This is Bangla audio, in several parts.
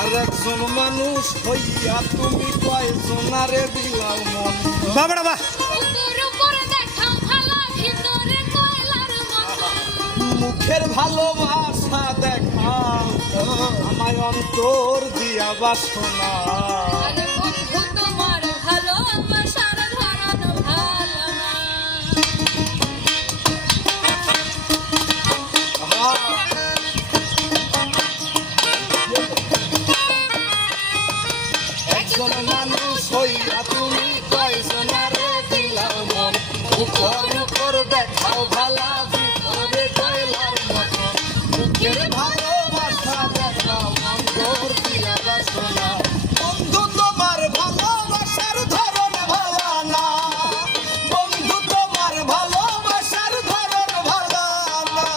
আর একজন মানুষ হইয়া তুমি কয়জনারে দিলাও মন। বাবা বাবা মুখের ভালোবাসা দেখাও আমায় অন্তর দিয়া বাসনা। একজন মানুষ হইয়া তুমি কয়জনারে দিলাও মন। উপর উপর দেখাও ভালা ভিতরে কয়লার মতো। মুখের ভালোবাসা দেখাও অন্তর দিয়া বাসনা। বন্ধু তোমার ভালোবাসার ধরন ভালা না, বন্ধু তোমার ভালোবাসার ধরন ভালা না।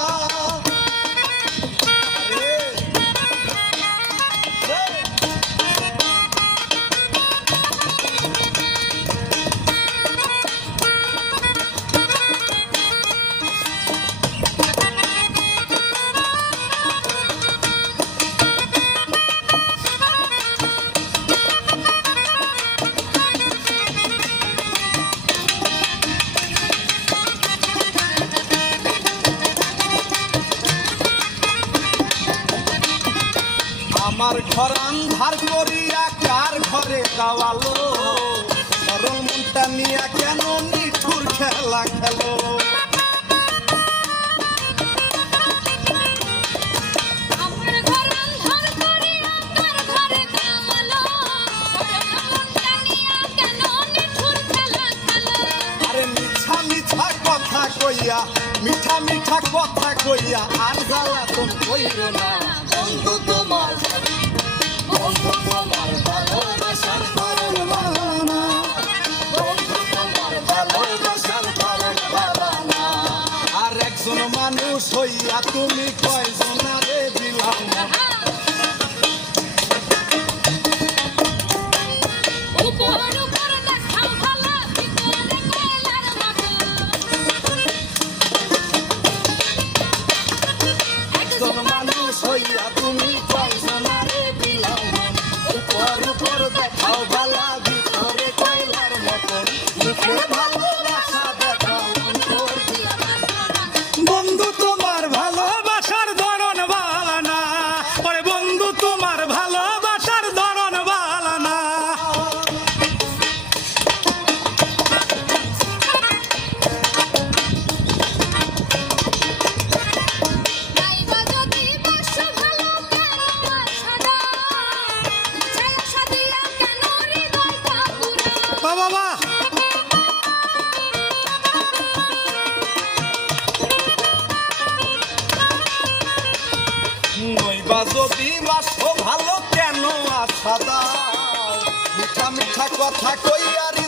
আমার ঘর আন্ধার করিয়া কার ঘরে গাওয়ালো, সরল মনটা নিয়া কেন নিঠুর খেলা খেলো। আরে মিঠা মিঠা কথা কইয়া, মিঠা মিঠা কথা কইয়া আর জ্বালাতন কইরো না। বন্ধু তোমার, বন্ধু তোমার ভালোবাসার ধরন ভালো না, বন্ধু তোমার ভালোবাসার ধরন ভালো না। আর একজন মানুষ হইয়া তুমি কয়জনারে দিলাম না। একজন মানুষ হইয়া তুমি কয়জনারে দিলাও মন। উপর উপর দেখাও ভালা ভিতরে কয়লার মতো। মুখে ভালোবাসা দেখাও অন্তর দিয়া বাসনা। বন্ধু তোমার ভালোবাসার ধরন ভালো না, ওরে বন্ধু তোমার ভালোবাসার ধরন ভালো না। বাবা নইবা যদি বাসো ভালো কেন আশা দাও। মিঠা মিঠা কথা কইয়ারি